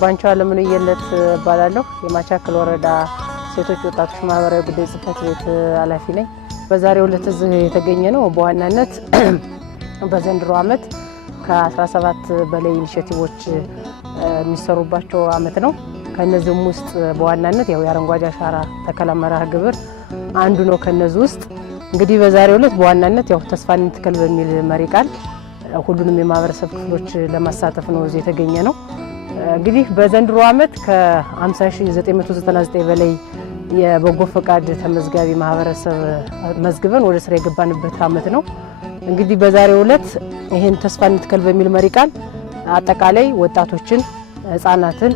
ባንቻ ለምን ይየለት ባላለው የማቻከል ወረዳ ሴቶች ወጣቶች ማህበራዊ ጉዳይ ጽፈት ቤት ኃላፊ ነኝ። በዛሬው ዕለት እዚህ የተገኘ ነው በዋናነት በዘንድሮ ዓመት ከ17 በላይ ኢኒሼቲቮች የሚሰሩባቸው ዓመት ነው። ከነዚህም ውስጥ በዋናነት ያው የአረንጓዴ አሻራ ተከላ መርሃ ግብር አንዱ ነው። ከነዚህ ውስጥ እንግዲህ በዛሬው ዕለት በዋናነት ያው ተስፋን እንትከል በሚል መሪ ቃል ሁሉንም የማህበረሰብ ክፍሎች ለማሳተፍ ነው እዚህ የተገኘ ነው። እንግዲህ በዘንድሮ ዓመት ከ50999 በላይ የበጎ ፈቃድ ተመዝጋቢ ማህበረሰብ መዝግበን ወደ ስራ የገባንበት ዓመት ነው። እንግዲህ በዛሬው ዕለት ይሄን ተስፋ እንትከል በሚል መሪ ቃል አጠቃላይ ወጣቶችን፣ ህፃናትን፣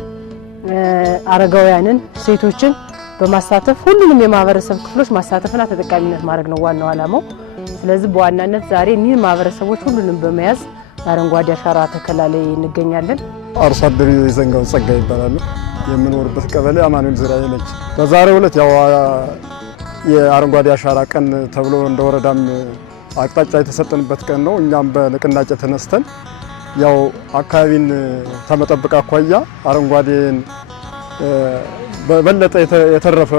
አረጋውያንን፣ ሴቶችን በማሳተፍ ሁሉንም የማህበረሰብ ክፍሎች ማሳተፍና ተጠቃሚነት ማድረግ ነው ዋናው ዓላማው። ስለዚህ በዋናነት ዛሬ እኒህ ማህበረሰቦች ሁሉንም በመያዝ አረንጓዴ አሻራ ተከላ ላይ እንገኛለን። አርሶ አደር ይዘንጋው ጸጋ ይባላል። የምንኖርበት ቀበሌ አማኑኤል ዝራዬ ነች። በዛሬው ዕለት ያው የአረንጓዴ አሻራ ቀን ተብሎ እንደ ወረዳም አቅጣጫ የተሰጠንበት ቀን ነው። እኛም በንቅናቄ ተነስተን ያው አካባቢን ተመጠበቅ አኳያ አረንጓዴን በበለጠ የተረፈ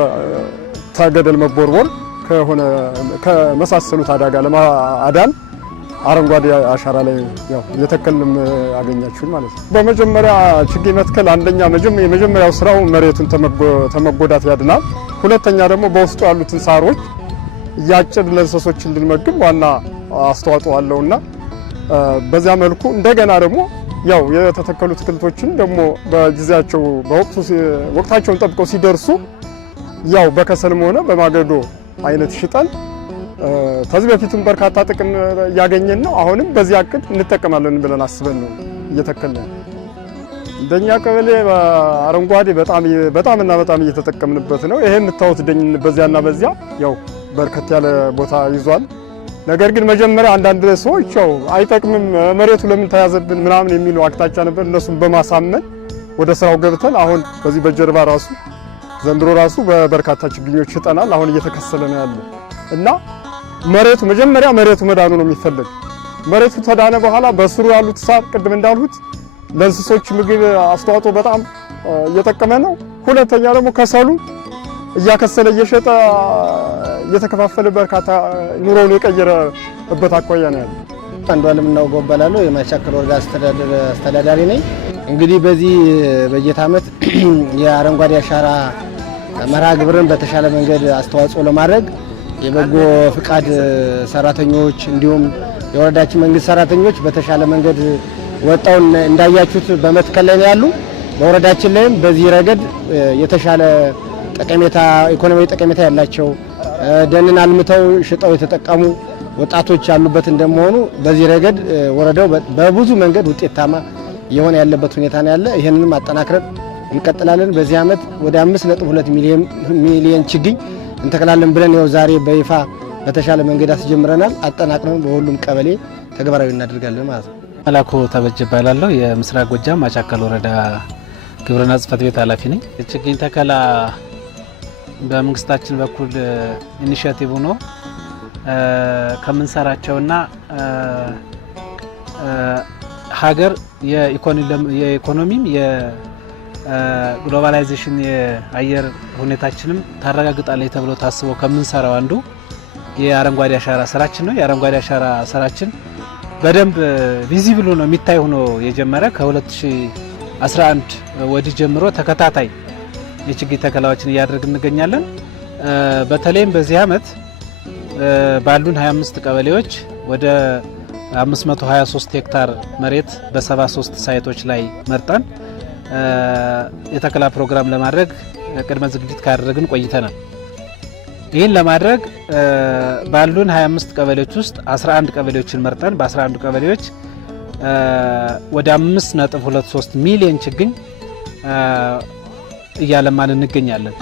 ታገደል መቦርቦር ከመሳሰሉት አደጋ ለማዳን አረንጓዴ አሻራ ላይ ያው እየተከልንም አገኛችሁን ማለት ነው። በመጀመሪያ ችግኝ መትከል አንደኛ የመጀመሪያው ስራው መሬቱን ተመጎዳት ያድናል። ሁለተኛ ደግሞ በውስጡ ያሉትን ሳሮች እያጭድ ለእንስሶች እንድንመግብ ዋና አስተዋጽኦ አለውና በዚያ መልኩ እንደገና ደግሞ ያው የተተከሉ አትክልቶችን ደግሞ በጊዜያቸው ወቅታቸውን ጠብቀው ሲደርሱ ያው በከሰልም ሆነ በማገዶ አይነት ሽጠን ከዚህ በፊትም በርካታ ጥቅም ያገኘን ነው። አሁንም በዚህ አቅድ እንጠቀማለን ብለን አስበን ነው እየተከልን። እንደኛ ቀበሌ አረንጓዴ በጣምና በጣም እየተጠቀምንበት ነው። ይሄ የምታዩት ደኝ በዚያና በዚያ ያው በርከት ያለ ቦታ ይዟል። ነገር ግን መጀመሪያ አንዳንድ ሰዎች ያው አይጠቅምም መሬቱ ለምን ተያዘብን ምናምን የሚሉ አቅጣጫ ነበር። እነሱን በማሳመን ወደ ስራው ገብተን አሁን በዚህ በጀርባ ራሱ ዘንድሮ ራሱ በበርካታ ችግኞች ሽጠናል። አሁን እየተከሰለ ነው ያለ እና መጀመሪያ መሬቱ መዳኑ ነው የሚፈልግ። መሬቱ ተዳነ በኋላ በስሩ ያሉት ሳር ቅድም እንዳልሁት ለእንስሶች ምግብ አስተዋጽኦ በጣም እየጠቀመ ነው። ሁለተኛ ደግሞ ከሰሉ እያከሰለ እየሸጠ እየተከፋፈለ በርካታ ኑሮውን የቀየረበት አኳያ ነው ያለው። አንዷለም ነው ጎበላለሁ የማቻከል ወረዳ አስተዳዳሪ ነኝ። እንግዲህ በዚህ በጀት ዓመት የአረንጓዴ አሻራ መርሃ ግብርን በተሻለ መንገድ አስተዋጽኦ ለማድረግ የበጎ ፍቃድ ሰራተኞች እንዲሁም የወረዳችን መንግስት ሰራተኞች በተሻለ መንገድ ወጣው እንዳያችሁት በመትከል ላይ ያሉ በወረዳችን ላይም በዚህ ረገድ የተሻለ ጠቀሜታ ኢኮኖሚያዊ ጠቀሜታ ያላቸው ደንን አልምተው ሽጠው የተጠቀሙ ወጣቶች ያሉበት እንደመሆኑ በዚህ ረገድ ወረዳው በብዙ መንገድ ውጤታማ የሆነ ያለበት ሁኔታ ነው ያለ። ይሄንንም አጠናክረን እንቀጥላለን። በዚህ ዓመት ወደ 5.2 ሚሊዮን ችግኝ እንተከላለን ብለን ያው ዛሬ በይፋ በተሻለ መንገድ አስጀምረናል። አጠናቅረን በሁሉም ቀበሌ ተግባራዊ እናደርጋለን ማለት ነው። መላኩ ተበጀ ባላለው የምስራቅ ጎጃም ማቻከል ወረዳ ግብርና ጽፈት ቤት ኃላፊ ነኝ። ችግኝ ተከላ በመንግስታችን በኩል ኢኒሺያቲቭ ሆኖ ከምንሰራቸውና ሀገር የኢኮኖሚም የግሎባላይዜሽን የአየር ሁኔታችንም ታረጋግጣለች ተብሎ ታስቦ ከምንሰራው አንዱ የአረንጓዴ አሻራ ስራችን ነው። የአረንጓዴ አሻራ ስራችን በደንብ ቪዚብል ነው የሚታይ ሆኖ የጀመረ ከ2011 ወዲህ ጀምሮ ተከታታይ የችግኝ ተከላዎችን እያደረግን እንገኛለን። በተለይም በዚህ ዓመት ባሉን 25 ቀበሌዎች ወደ 523 ሄክታር መሬት በ73 ሳይቶች ላይ መርጠን የተከላ ፕሮግራም ለማድረግ ቅድመ ዝግጅት ካደረግን ቆይተናል። ይህን ለማድረግ ባሉን 25 ቀበሌዎች ውስጥ 11 ቀበሌዎችን መርጠን በ11 ቀበሌዎች ወደ 5.23 ሚሊዮን ችግኝ እያለማን እንገኛለን።